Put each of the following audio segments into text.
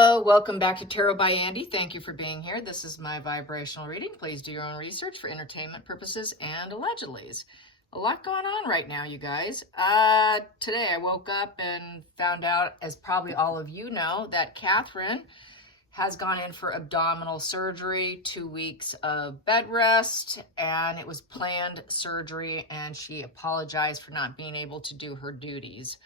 Hello, welcome back to Tarot by Andy. Thank you for being here. This is my vibrational reading. Please do your own research for entertainment purposes and allegedlys. A lot going on right now, you guys. Today I woke up and found out, as probably all of you know, that Catherine has gone in for abdominal surgery, 2 weeks of bed rest, and it was planned surgery, and she apologized for not being able to do her duties.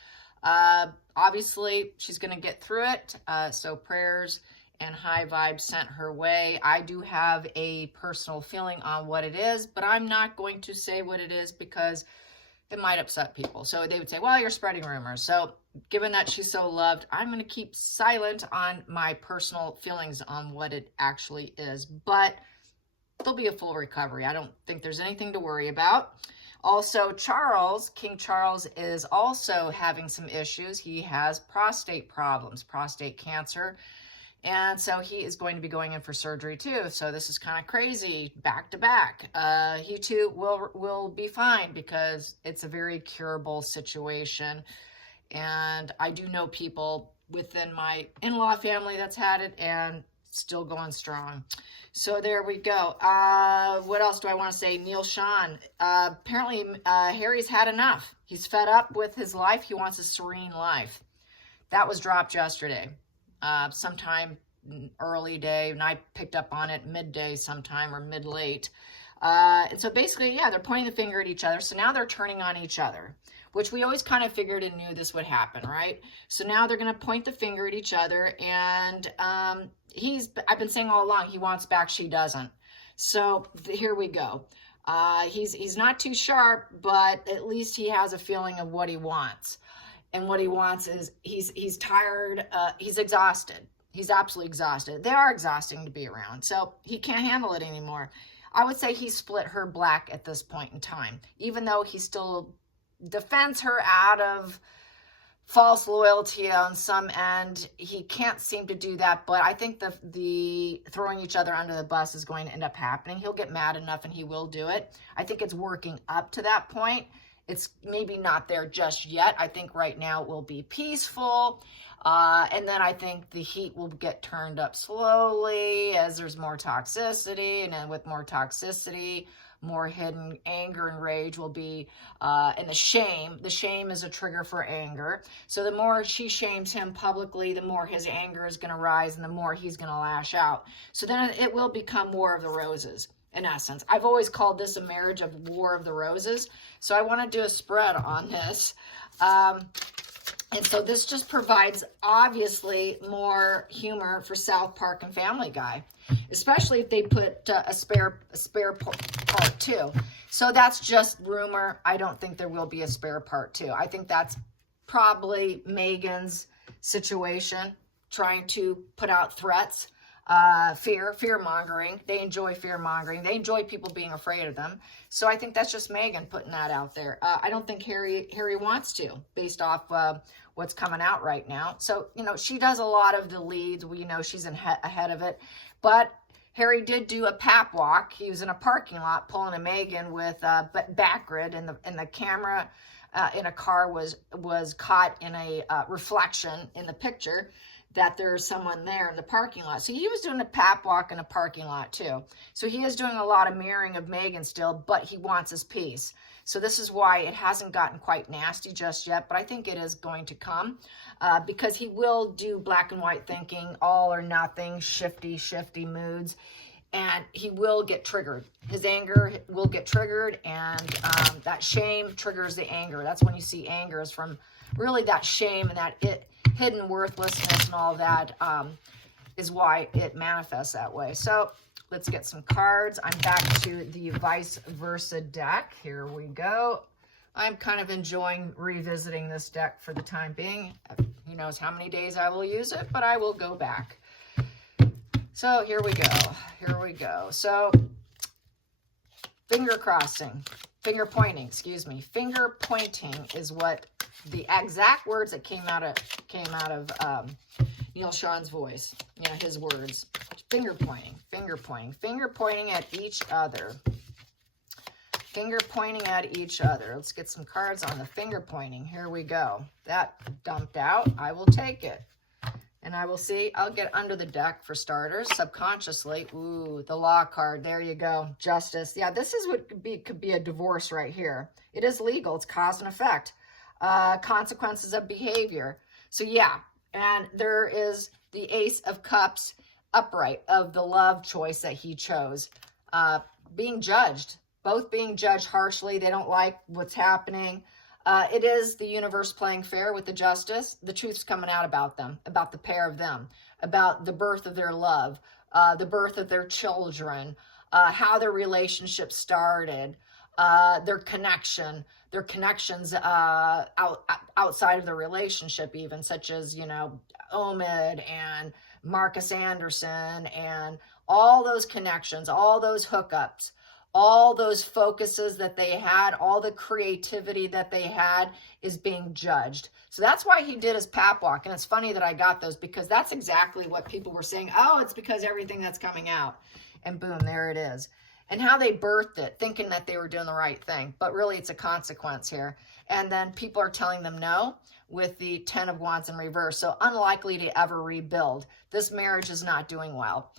Obviously, she's going to get through it, so prayers and high vibes sent her way. I do have a personal feeling on what it is, but I'm not going to say what it is because it might upset people. So they would say, well, you're spreading rumors. So given that she's so loved, I'm going to keep silent on my personal feelings on what it actually is, but there'll be a full recovery. I don't think there's anything to worry about. Also, Charles, King Charles, is also having some issues. He has prostate problems, prostate cancer. And so he is going to be going in for surgery too. So this is kind of crazy, back to back. He too will be fine because it's a very curable situation. And I do know people within my in-law family that's had it and still going strong. So there we go. What else do I want to say? Neil Sean. Apparently, Harry's had enough. He's fed up with his life. He wants a serene life. That was dropped yesterday, sometime early day, and I picked up on it midday sometime or mid-late. And so basically, yeah, they're pointing the finger at each other. So now they're turning on each other, which we always kind of figured and knew this would happen, right? So now they're going to point the finger at each other, and I've been saying all along, he wants back, she doesn't. So here we go. He's not too sharp, but at least he has a feeling of what he wants. And what he wants is he's tired, he's exhausted. He's absolutely exhausted. They are exhausting to be around, so he can't handle it anymore. I would say he split her black at this point in time, even though he still defends her out of false loyalty on some end. He can't seem to do that, but I think the throwing each other under the bus is going to end up happening. He'll get mad enough and he will do it. I think it's working up to that point. It's maybe not there just yet. I think right now it will be peaceful. And then I think the heat will get turned up slowly as there's more toxicity. And then with more toxicity, more hidden anger and rage will be, and the shame is a trigger for anger. So the more she shames him publicly, the more his anger is going to rise and the more he's going to lash out. So then it will become War of the Roses, in essence. I've always called this a marriage of War of the Roses. So I want to do a spread on this. And so this just provides, obviously, more humor for South Park and Family Guy, especially if they put a spare part 2. So that's just rumor. I don't think there will be a spare part 2. I think that's probably Megan's situation, trying to put out threats, fear-mongering. They enjoy fear-mongering. They enjoy people being afraid of them. So I think that's just Megan putting that out there. I don't think Harry wants to, based off what's coming out right now. So, you know, she does a lot of the leads. We know she's ahead of it. But Harry did do a pap walk. He was in a parking lot pulling a Megan with backgrid, and the camera in a car was caught in a reflection in the picture that there's someone there in the parking lot. So he was doing a pap walk in a parking lot too. So he is doing a lot of mirroring of Megan still, but he wants his piece. So this is why it hasn't gotten quite nasty just yet, but I think it is going to come because he will do black and white thinking, all or nothing, shifty moods, and he will get triggered. His anger will get triggered, and that shame triggers the anger. That's when you see anger is from really that shame and that hidden worthlessness and all that is why it manifests that way. So let's get some cards. I'm back to the vice versa deck. Here we go. I'm kind of enjoying revisiting this deck for the time being. Who knows how many days I will use it, but I will go back. So here we go. So finger pointing is what the exact words that came out of Neil Sean's voice, you know, his words. Finger pointing at each other. Finger pointing at each other. Let's get some cards on the finger pointing. Here we go. That dumped out. I will take it. And I will see, I'll get under the deck for starters, subconsciously. Ooh, the Law card. There you go. Justice. Yeah, this is what could be a divorce right here. It is legal. It's cause and effect. Consequences of behavior. So yeah, and there is the Ace of Cups upright of the love choice that he chose. Being judged. Both being judged harshly. They don't like what's happening. It is the universe playing fair with the justice. The truth's coming out about them, about the pair of them, about the birth of their love, the birth of their children, how their relationship started, their connections outside of the relationship even, such as, you know, Omid and Marcus Anderson and all those connections, all those hookups, all those focuses that they had, all the creativity that they had is being judged. So that's why he did his pap walk. And it's funny that I got those because that's exactly what people were saying. Oh, it's because everything that's coming out. And boom, there it is. And how they birthed it, thinking that they were doing the right thing. But really, it's a consequence here. And then people are telling them no with the 10 of Wands in reverse. So unlikely to ever rebuild. This marriage is not doing well.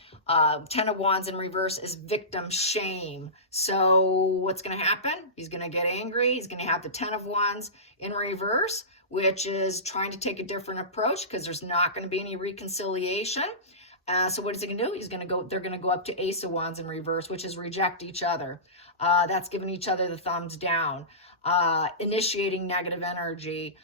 10 of Wands in reverse is victim shame. So what's going to happen? He's going to get angry. He's going to have the 10 of Wands in reverse, which is trying to take a different approach because there's not going to be any reconciliation. So what is he going to do? They're going to go up to Ace of Wands in reverse, which is reject each other. That's giving each other the thumbs down, initiating negative energy.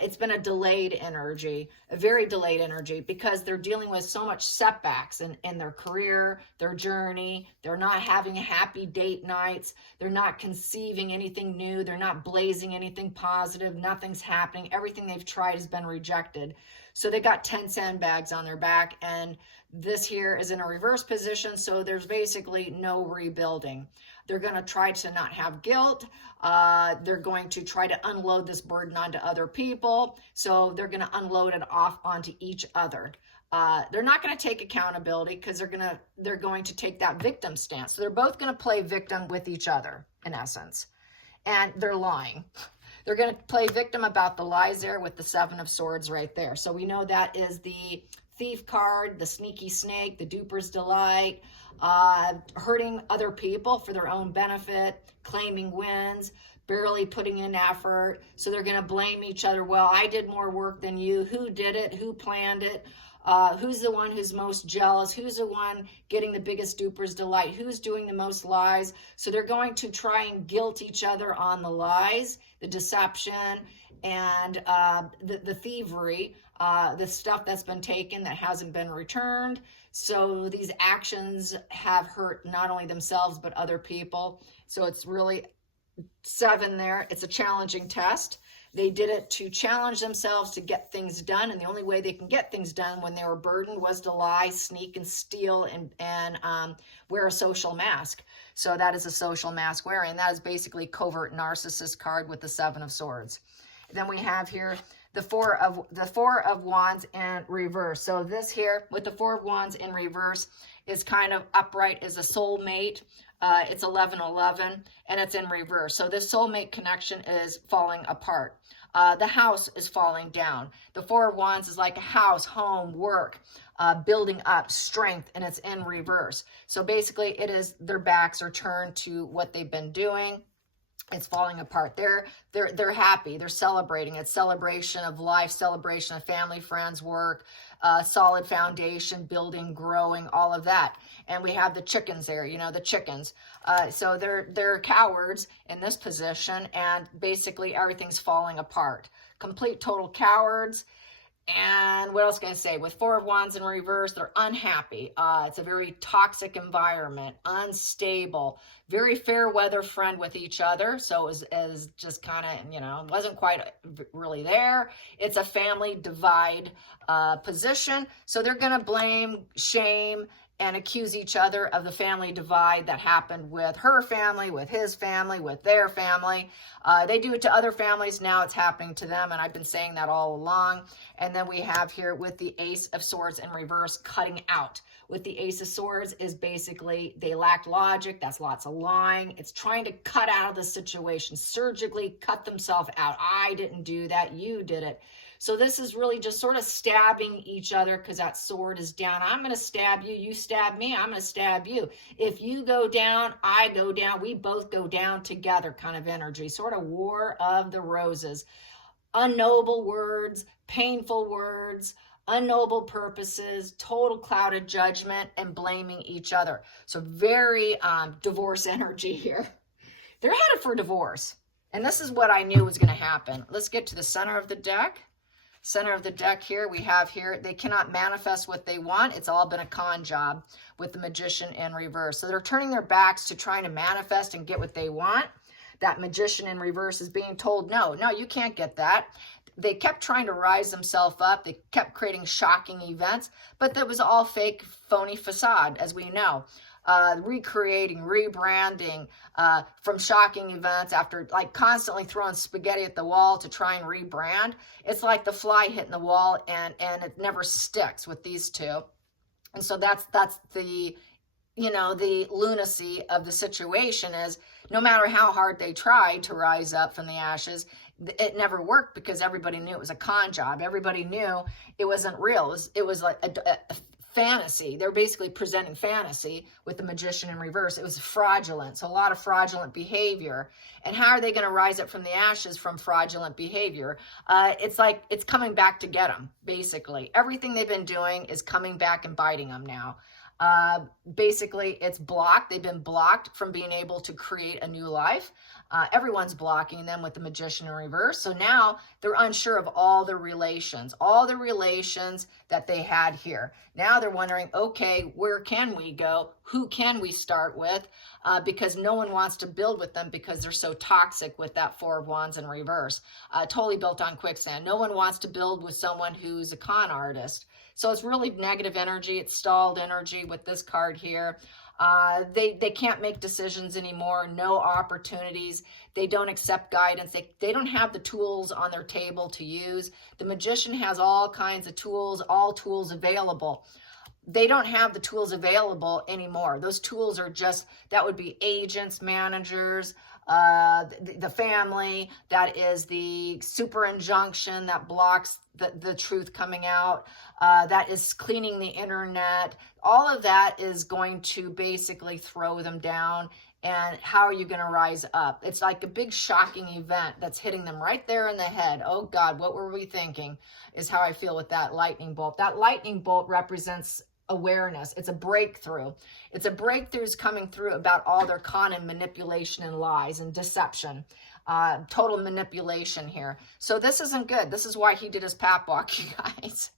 It's been a delayed energy, a very delayed energy, because they're dealing with so much setbacks in their career, their journey. They're not having happy date nights. They're not conceiving anything new. They're not blazing anything positive. Nothing's happening. Everything they've tried has been rejected. So they got 10 sandbags on their back, and this here is in a reverse position, so there's basically no rebuilding. They're going to try to not have guilt. They're going to try to unload this burden onto other people, so they're going to unload it off onto each other. They're not going to take accountability because they're going to take that victim stance. So they're both going to play victim with each other, in essence, and they're lying. They're going to play victim about the lies there with the 7 of Swords right there. So we know that is the Thief card, the sneaky snake, the duper's delight, hurting other people for their own benefit, claiming wins, barely putting in effort. So they're going to blame each other. Well, I did more work than you. Who did it? Who planned it? Who's the one who's most jealous? Who's the one getting the biggest duper's delight? Who's doing the most lies? So they're going to try and guilt each other on the lies, the deception, and the thievery, the stuff that's been taken that hasn't been returned. So these actions have hurt not only themselves, but other people. So it's really 7 there. It's a challenging test. They did it to challenge themselves to get things done, and the only way they can get things done when they were burdened was to lie, sneak, and steal, and wear a social mask. So that is a social mask wearing. That is basically covert narcissist card with the 7 of Swords. Then we have here the four of Wands in reverse. So this here with the 4 of Wands in reverse is kind of upright as a soulmate. It's 11-11, and it's in reverse. So this soulmate connection is falling apart. The house is falling down. The 4 of Wands is like a house, home, work, building up, strength, and it's in reverse. So basically it is their backs are turned to what they've been doing. It's falling apart. They're happy. They're celebrating. It's celebration of life, celebration of family, friends, work, solid foundation, building, growing, all of that. And we have the chickens there, you know, the chickens. So they're cowards in this position, and basically everything's falling apart. Complete total cowards. And what else can I say? With 4 of Wands in reverse, they're unhappy. It's a very toxic environment, unstable, very fair weather friend with each other. So it was just kind of, you know, wasn't quite really there. It's a family divide position. So they're going to blame, shame, and accuse each other of the family divide that happened with her family, with his family, with their family. They do it to other families. Now it's happening to them, and I've been saying that all along. And then we have here with the Ace of Swords in reverse, cutting out. With the Ace of Swords is basically they lack logic. That's lots of lying. It's trying to cut out of the situation, surgically cut themselves out. I didn't do that. You did it. So this is really just sort of stabbing each other because that sword is down. I'm going to stab you. You stab me. I'm going to stab you. If you go down, I go down. We both go down together kind of energy. Sort of War of the Roses. Unknowable words, painful words, unknowable purposes, total clouded judgment, and blaming each other. So very divorce energy here. They're headed for divorce. And this is what I knew was going to happen. Let's get to the center of the deck. Center of the deck here, we have here, they cannot manifest what they want. It's all been a con job with the Magician in reverse. So they're turning their backs to trying to manifest and get what they want. That Magician in reverse is being told, no, you can't get that. They kept trying to rise themselves up. They kept creating shocking events, but that was all fake, phony facade, as we know. Recreating, rebranding from shocking events after like constantly throwing spaghetti at the wall to try and rebrand. It's like the fly hitting the wall and it never sticks with these two. And so that's the, the lunacy of the situation is no matter how hard they tried to rise up from the ashes, it never worked because everybody knew it was a con job. Everybody knew it wasn't real. It was like a fantasy. They're basically presenting fantasy with the Magician in reverse. It was fraudulent. So a lot of fraudulent behavior. And how are they going to rise up from the ashes from fraudulent behavior? It's like it's coming back to get them, basically. Everything they've been doing is coming back and biting them now. Basically, it's blocked. They've been blocked from being able to create a new life. Everyone's blocking them with the Magician in reverse. So now they're unsure of all the relations that they had here. Now they're wondering, okay, where can we go? Who can we start with? Because no one wants to build with them because they're so toxic with that Four of Wands in reverse. Totally built on quicksand. No one wants to build with someone who's a con artist. So it's really negative energy. It's stalled energy with this card here. They can't make decisions anymore. No opportunities. They don't accept guidance. They don't have the tools on their table to use. The Magician has all kinds of tools, all tools available. They don't have the tools available anymore. Those tools are just, that would be agents, managers, the family, that is the super injunction that blocks the truth coming out, that is cleaning the internet. All of that is going to basically throw them down. And how are you going to rise up? It's like a big shocking event that's hitting them right there in the head. Oh God, what were we thinking? Is how I feel with that lightning bolt. That lightning bolt represents awareness. It's a breakthrough. It's a breakthrough's coming through about all their con and manipulation and lies and deception. Total manipulation here. So this isn't good. This is why he did his pap walk, you guys.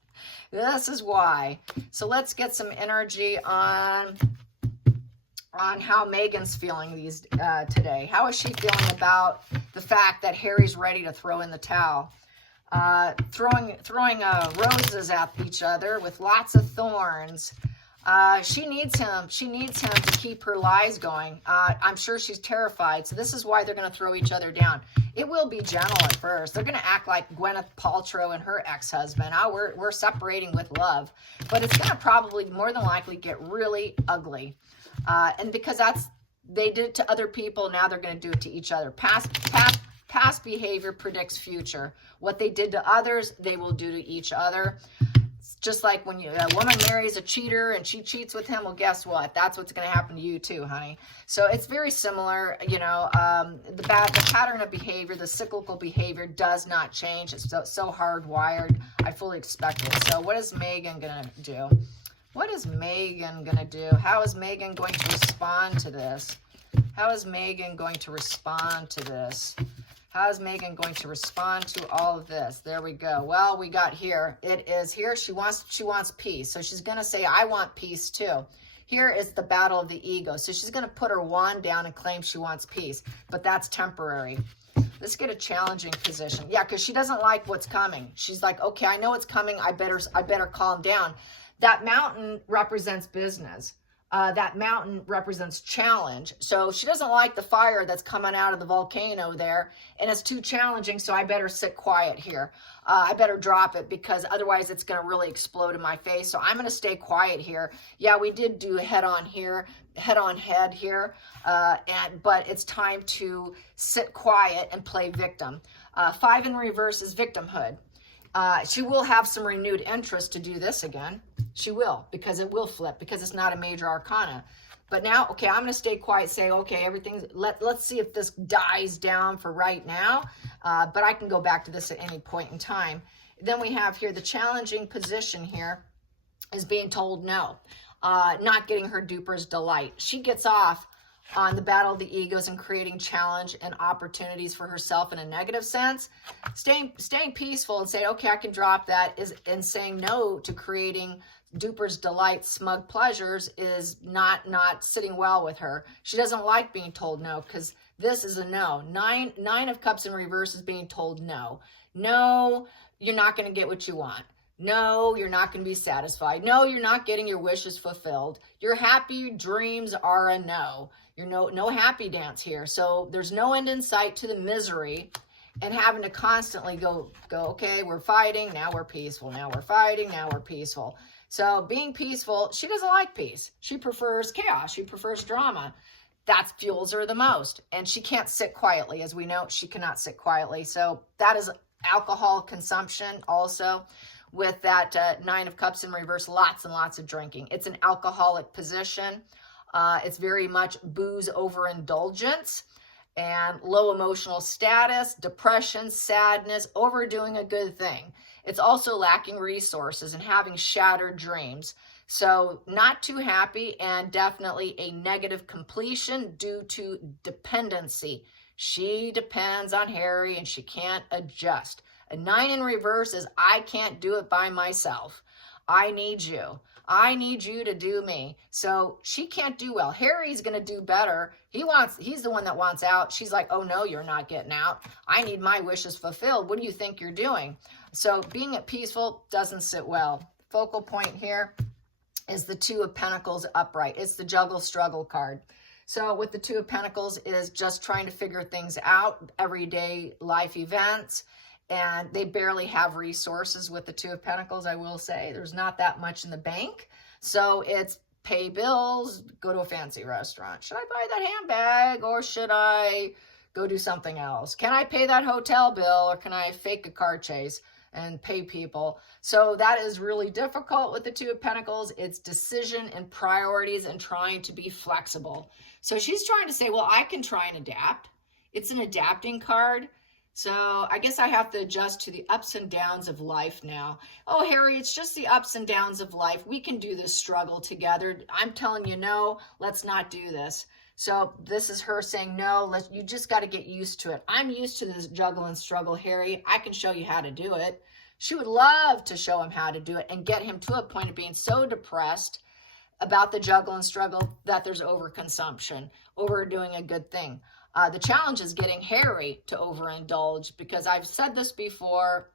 This is why. So let's get some energy on how Megan's feeling today. How is she feeling about the fact that Harry's ready to throw in the towel? Throwing roses at each other with lots of thorns. She needs him. She needs him to keep her lies going. I'm sure she's terrified. So this is why they're going to throw each other down. It will be gentle at first. They're going to act like Gwyneth Paltrow and her ex-husband. We're separating with love. But it's going to probably more than likely get really ugly. And because they did it to other people, now they're going to do it to each other. Past behavior predicts future. What they did to others, they will do to each other. It's just like when a woman marries a cheater and she cheats with him, well, guess what? That's what's going to happen to you too, honey. So it's very similar, the pattern of behavior, the cyclical behavior does not change. It's so hardwired. I fully expect it. So what is Megan going to do? What is Megan going to do? How is Megan going to respond to this? How is Megan going to respond to this? How is Megan going to respond to all of this? There we go. Well, we got here. It is here. She wants peace. So she's going to say, I want peace too. Here is the battle of the ego. So she's going to put her wand down and claim she wants peace. But that's temporary. Let's get a challenging position. Yeah, because she doesn't like what's coming. She's like, okay, I know it's coming. I better calm down. That mountain represents business. That mountain represents challenge. So she doesn't like the fire that's coming out of the volcano there, and it's too challenging, so I better sit quiet here. I better drop it because otherwise it's going to really explode in my face. So I'm going to stay quiet here. Yeah, we did do head on here, but it's time to sit quiet and play victim. 5 in reverse is victimhood. She will have some renewed interest to do this again. She will, because it will flip, because it's not a major arcana. But now, okay, I'm going to stay quiet, say, okay, everything's, let's see if this dies down for right now. But I can go back to this at any point in time. Then we have here the challenging position here is being told no, not getting her duper's delight. She gets off on the battle of the egos and creating challenge and opportunities for herself in a negative sense. Staying peaceful and saying, okay, I can drop that, and saying no to creating duper's delight, smug pleasures, is not sitting well with her. She doesn't like being told no, because this is a no. Nine of Cups in reverse is being told no. No, you're not going to get what you want. No, you're not going to be satisfied. No, you're not getting your wishes fulfilled. Your happy dreams are a no. You're no happy dance here. So there's no end in sight to the misery, and having to constantly go, okay, we're fighting, now we're peaceful. Now we're fighting, now we're peaceful. So being peaceful, she doesn't like peace. She prefers chaos. She prefers drama. That fuels her the most. And she can't sit quietly. As we know, she cannot sit quietly. So that is alcohol consumption also. With that Nine of Cups in reverse, lots and lots of drinking. It's an alcoholic position. It's very much booze overindulgence and low emotional status, depression, sadness, overdoing a good thing. It's also lacking resources and having shattered dreams. So not too happy, and definitely a negative completion due to dependency. She depends on Harry and she can't adjust. A 9 in reverse is, I can't do it by myself. I need you. I need you to do me. So she can't do well. Harry's going to do better. He's the one that wants out. She's like, oh no, you're not getting out. I need my wishes fulfilled. What do you think you're doing? So being at peaceful doesn't sit well. Focal point here is the Two of Pentacles upright. It's the juggle struggle card. So with the Two of Pentacles is just trying to figure things out, everyday life events. And they barely have resources with the Two of Pentacles, I will say. There's not that much in the bank. So it's pay bills, go to a fancy restaurant. Should I buy that handbag, or should I go do something else? Can I pay that hotel bill, or can I fake a car chase and pay people? So that is really difficult with the Two of Pentacles. It's decision and priorities and trying to be flexible. So she's trying to say, well, I can try and adapt. It's an adapting card. So I guess I have to adjust to the ups and downs of life now. Oh, Harry, it's just the ups and downs of life. We can do this struggle together. I'm telling you, no, let's not do this. So this is her saying, no, you just got to get used to it. I'm used to this juggle and struggle, Harry. I can show you how to do it. She would love to show him how to do it and get him to a point of being so depressed about the juggle and struggle that there's overconsumption, overdoing a good thing. The challenge is getting Harry to overindulge, because I've said this before,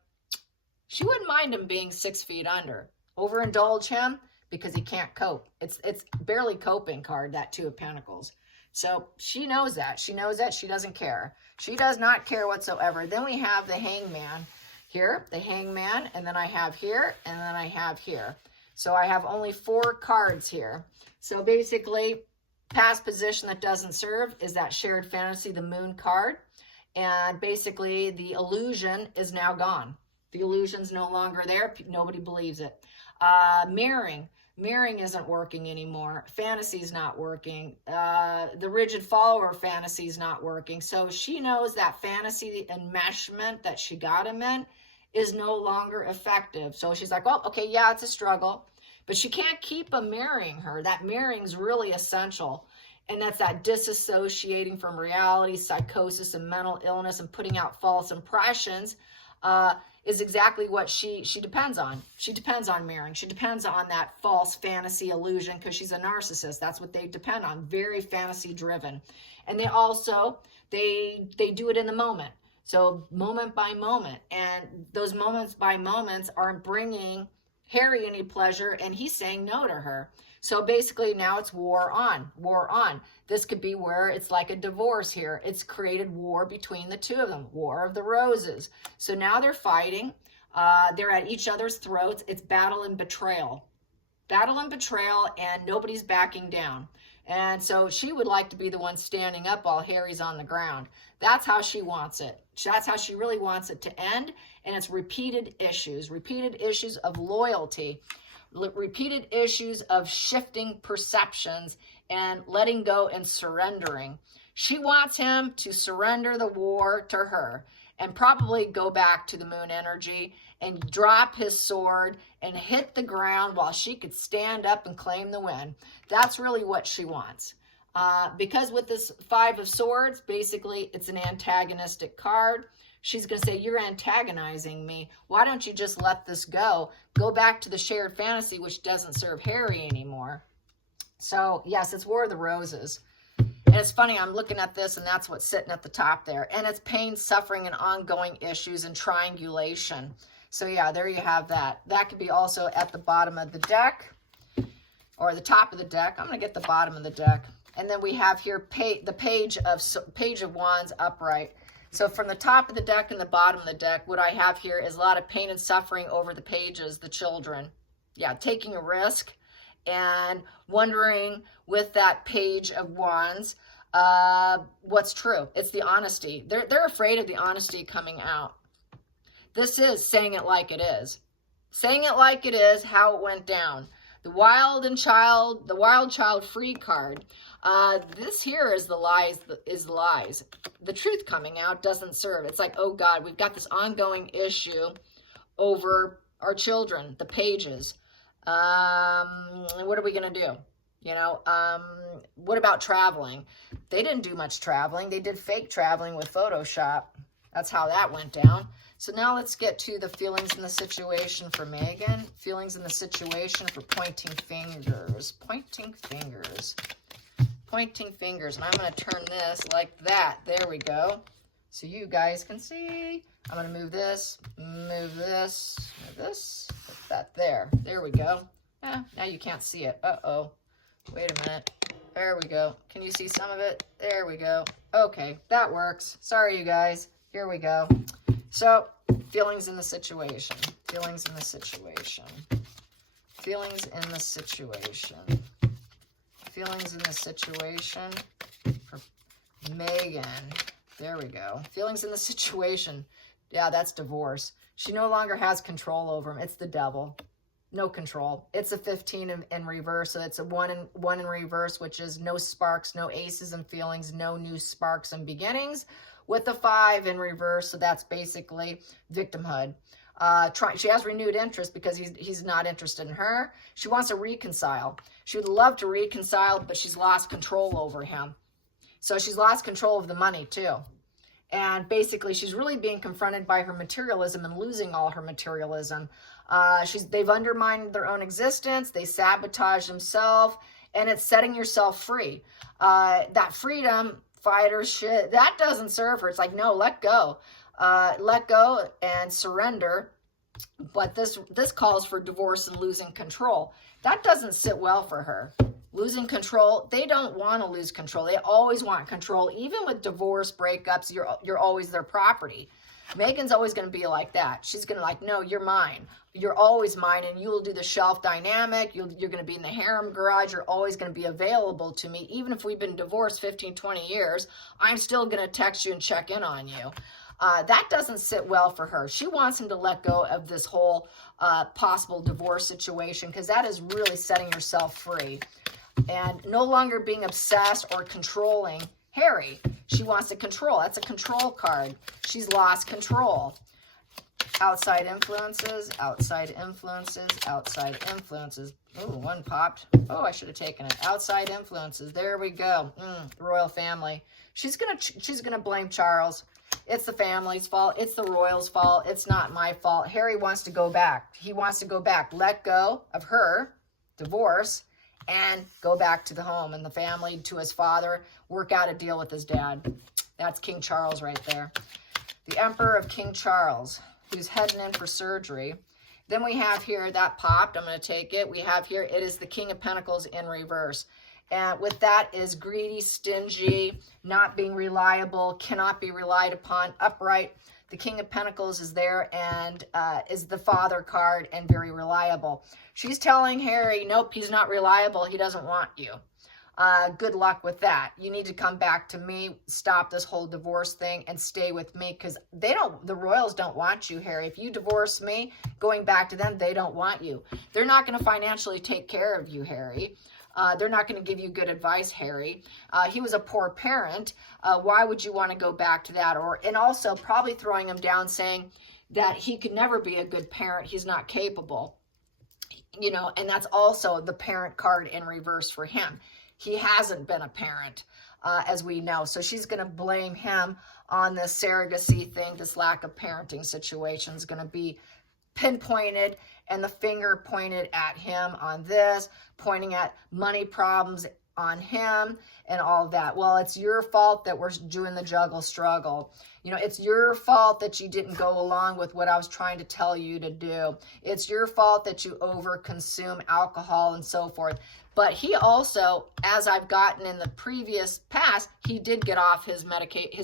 she wouldn't mind him being 6 feet under. Overindulge him because he can't cope. It's barely coping card, that Two of Pentacles. So she knows that. She knows that. She doesn't care. She does not care whatsoever. Then we have the Hangman here, the Hangman, and then I have here, and then I have here. So I have only 4 cards here. So basically, past position that doesn't serve is that shared fantasy, the Moon card. And basically the illusion is now gone. The illusion's no longer there. Nobody believes it. Mirroring isn't working anymore. Fantasy's not working. The rigid follower fantasy's not working. So she knows that fantasy enmeshment that she got him in is no longer effective. So she's like, well, okay, yeah, it's a struggle. But she can't keep him marrying her. That marrying's really essential. And that's that disassociating from reality, psychosis, and mental illness, and putting out false impressions is exactly what she depends on. She depends on marrying. She depends on that false fantasy illusion, because she's a narcissist. That's what they depend on. Very fantasy driven. And they also, they do it in the moment. So moment by moment. And those moments by moments aren't bringing Harry any pleasure, and he's saying no to her. So basically now it's war on. This could be where it's like a divorce here. It's created war between the two of them, War of the Roses. So now they're fighting. They're at each other's throats. It's battle and betrayal. battle and betrayal, and nobody's backing down. And so she would like to be the one standing up while Harry's on the ground. That's how she wants it. That's how she really wants it to end. And it's repeated issues of loyalty, repeated issues of shifting perceptions and letting go and surrendering. She wants him to surrender the war to her and probably go back to the moon energy and drop his sword and hit the ground while she could stand up and claim the win. That's really what she wants. Because with this Five of Swords, basically it's an antagonistic card. She's going to say, you're antagonizing me. Why don't you just let this go? Go back to the shared fantasy, which doesn't serve Harry anymore. So, yes, it's War of the Roses. And it's funny, I'm looking at this, and that's what's sitting at the top there. And it's pain, suffering, and ongoing issues and triangulation. So, yeah, there you have that. That could be also at the bottom of the deck or the top of the deck. I'm going to get the bottom of the deck. And then we have here the Page of Wands upright. So from the top of the deck and the bottom of the deck, what I have here is a lot of pain and suffering over the pages, the children. Yeah, taking a risk and wondering with that Page of Wands, what's true. It's the honesty. They're afraid of the honesty coming out. This is saying it like it is. Saying it like it is, how it went down. The wild child free card. This here is the lies, The truth coming out doesn't serve. It's like, oh God, we've got this ongoing issue over our children, the pages. What are we going to do? You know, what about traveling? They didn't do much traveling. They did fake traveling with Photoshop. That's how that went down. So now let's get to the feelings in the situation for Megan. Feelings in the situation for pointing fingers. Pointing fingers. Pointing fingers. And I'm going to turn this like that. There we go. So you guys can see. I'm going to move this, move this, move this. Put that there. There we go. Now you can't see it. Uh-oh. Wait a minute. There we go. Can you see some of it? There we go. Okay, that works. Sorry, you guys. Here we go. So, feelings in the situation. Feelings in the situation. Feelings in the situation. Feelings in the situation for Megan. There we go. Feelings in the situation. Yeah, that's divorce. She no longer has control over him. It's the devil. No control. It's a 15 in reverse, so it's a 1 in reverse, which is no sparks, no aces and feelings, no new sparks and beginnings. With the 5 in reverse, so that's basically victimhood. She has renewed interest because he's not interested in her. She wants to reconcile. She would love to reconcile, but she's lost control over him. So she's lost control of the money too. And basically, she's really being confronted by her materialism and losing all her materialism. They've undermined their own existence. They sabotage themselves, and it's setting yourself free. That freedom fighter shit, that doesn't serve her. It's like, no, let go. Let go and surrender. But this calls for divorce and losing control. That doesn't sit well for her. Losing control, they don't want to lose control. They always want control. Even with divorce, breakups, you're always their property. Megan's always going to be like that. She's going to like, no, you're mine. You're always mine, and you will do the shelf dynamic. You're going to be in the harem garage. You're always going to be available to me. Even if we've been divorced 15, 20 years, I'm still going to text you and check in on you. That doesn't sit well for her. She wants him to let go of this whole possible divorce situation because that is really setting yourself free and no longer being obsessed or controlling Harry. She wants to control. That's a control card. She's lost control. Outside influences, outside influences, outside influences. Ooh, one popped. Oh, I should have taken it. Outside influences. There we go. Royal family. She's gonna blame Charles. It's the family's fault. It's the royals' fault. It's not my fault. Harry wants to go back. He wants to go back. Let go of her, divorce, and go back to the home and the family, to his father, work out a deal with his dad. That's King Charles right there. The Emperor of King Charles, who's heading in for surgery. Then we have here, that popped. I'm going to take it. We have here, it is the King of Pentacles in reverse. And with that is greedy, stingy, not being reliable, cannot be relied upon, upright. The King of Pentacles is there and is the father card and very reliable. She's telling Harry, nope, he's not reliable. He doesn't want you. Good luck with that. You need to come back to me, stop this whole divorce thing, and stay with me, because the royals don't want you, Harry. If you divorce me, going back to them, they don't want you. They're not going to financially take care of you, Harry. They're not going to give you good advice, Harry. He was a poor parent. Why would you want to go back to that? And also probably throwing him down, saying that he could never be a good parent. He's not capable. You know, and that's also the parent card in reverse for him. He hasn't been a parent, as we know. So she's going to blame him on this surrogacy thing. This lack of parenting situation is going to be pinpointed, and the finger pointed at him on this, pointing at money problems on him and all that. Well, it's your fault that we're doing the juggle struggle. You know, it's your fault that you didn't go along with what I was trying to tell you to do. It's your fault that you over-consume alcohol and so forth. But he also, as I've gotten in the previous past, he did get off his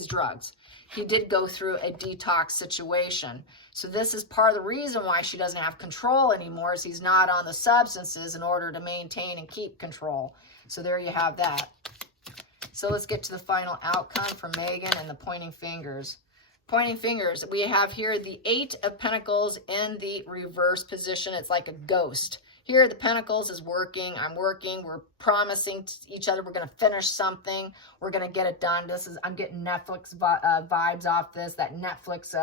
drugs. He did go through a detox situation. So this is part of the reason why she doesn't have control anymore, is he's not on the substances in order to maintain and keep control. So there you have that. So let's get to the final outcome for Megan and the pointing fingers. Pointing fingers, we have here the 8 of Pentacles in the reverse position. It's like a ghost. Here, the Pentacles is working. I'm working. We're promising each other we're going to finish something. We're going to get it done. I'm getting Netflix vibes off this. That Netflix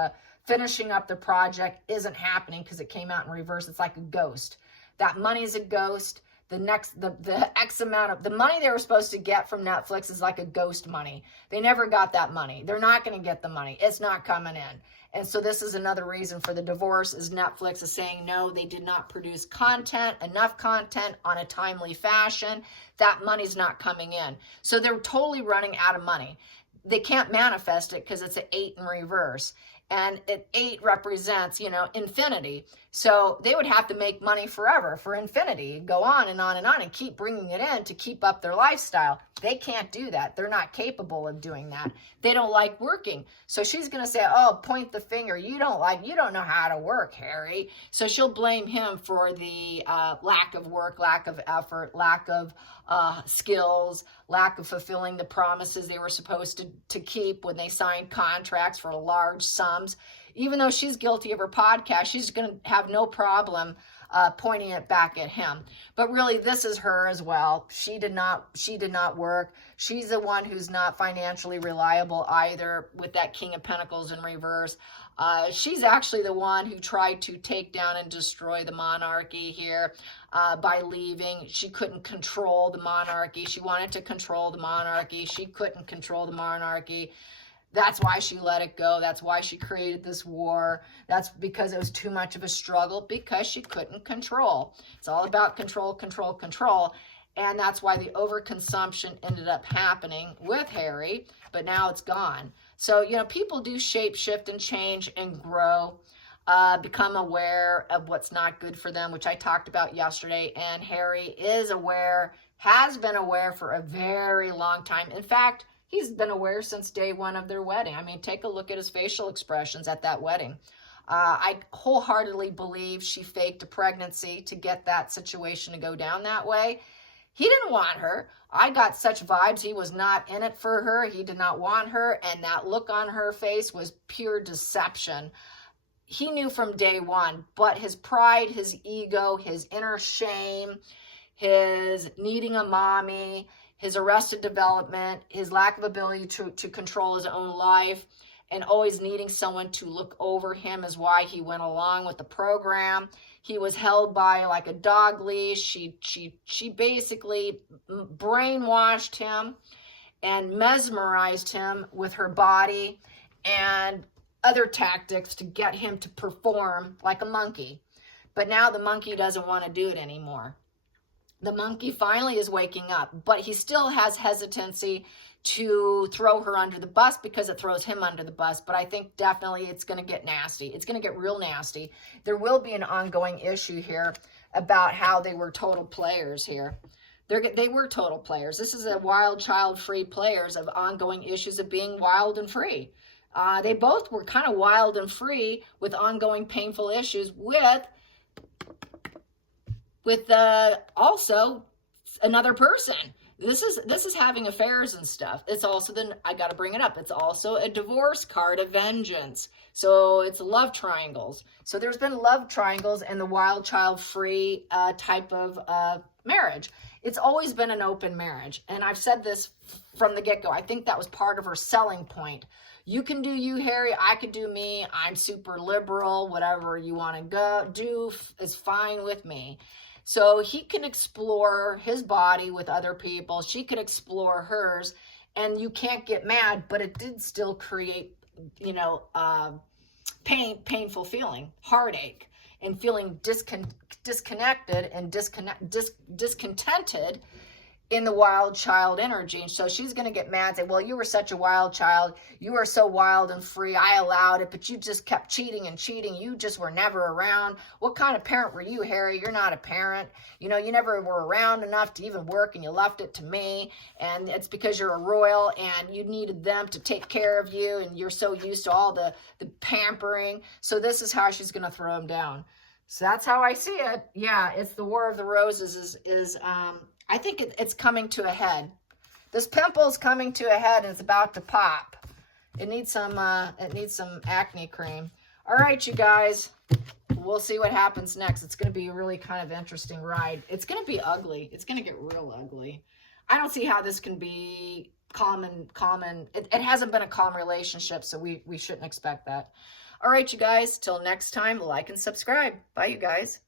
finishing up the project isn't happening because it came out in reverse. It's like a ghost. That money is a ghost. The X amount of the money they were supposed to get from Netflix is like a ghost money. They never got that money. They're not going to get the money. It's not coming in. And so this is another reason for the divorce, is Netflix is saying, no, they did not produce enough content on a timely fashion. That money's not coming in. So they're totally running out of money. They can't manifest it because it's an 8 in reverse. And 8 represents, you know, infinity. So they would have to make money forever for infinity, go on and on and keep bringing it in to keep up their lifestyle. They can't do that. They're not capable of doing that. They don't like working. So she's going to say, oh, point the finger. You don't know how to work, Harry. So she'll blame him for the lack of work, lack of effort, lack of skills, lack of fulfilling the promises they were supposed to keep when they signed contracts for large sums. Even though she's guilty of her podcast, she's going to have no problem pointing it back at him. But really, this is her as well. She did not work. She's the one who's not financially reliable either, with that King of Pentacles in reverse. She's actually the one who tried to take down and destroy the monarchy here by leaving. She couldn't control the monarchy. She wanted to control the monarchy. She couldn't control the monarchy. That's why she let it go. That's why she created this war. That's because it was too much of a struggle, because she couldn't control. It's all about control, control, control. And that's why the overconsumption ended up happening with Harry, but now it's gone. So, you know, people do shape shift and change and grow, become aware of what's not good for them, which I talked about yesterday. And Harry is aware, has been aware for a very long time. In fact, he's been aware since day one of their wedding. I mean, take a look at his facial expressions at that wedding. I wholeheartedly believe she faked a pregnancy to get that situation to go down that way. He didn't want her. I got such vibes he was not in it for her. He did not want her, and that look on her face was pure deception. He knew from day one, but his pride, his ego, his inner shame, his needing a mommy, his arrested development, his lack of ability to control his own life, and always needing someone to look over him is why he went along with the program. He was held by like a dog leash. She basically brainwashed him and mesmerized him with her body and other tactics to get him to perform like a monkey. But now the monkey doesn't want to do it anymore. The monkey finally is waking up, but he still has hesitancy to throw her under the bus because it throws him under the bus. But I think definitely it's going to get nasty. It's going to get real nasty. There will be an ongoing issue here about how they were total players here. They were total players. This is a wild child free players of ongoing issues of being wild and free. They both were kind of wild and free with ongoing painful issues with also another person. This is having affairs and stuff. It's also, then I got to bring it up, it's also a divorce card of vengeance. So it's love triangles. So there's been love triangles in the wild child free type of marriage. It's always been an open marriage. And I've said this from the get-go. I think that was part of her selling point. You can do you, Harry. I could do me. I'm super liberal. Whatever you want to do is fine with me. So he can explore his body with other people. She could explore hers. And you can't get mad, but it did still create, you know, painful feeling, heartache, and feeling disconnected and discontented in the wild child energy. And so she's going to get mad and say, well, you were such a wild child. You were so wild and free. I allowed it, but you just kept cheating and cheating. You just were never around. What kind of parent were you, Harry? You're not a parent. You know, you never were around enough to even work, and you left it to me. And it's because you're a royal and you needed them to take care of you, and you're so used to all the pampering. So this is how she's going to throw him down. So that's how I see it. Yeah, it's the War of the Roses I think it's coming to a head. This pimple's coming to a head and it's about to pop. It needs some acne cream. All right, you guys. We'll see what happens next. It's going to be a really kind of interesting ride. It's going to be ugly. It's going to get real ugly. I don't see how this can be common. It hasn't been a calm relationship, so we shouldn't expect that. All right, you guys. Till next time, like and subscribe. Bye, you guys.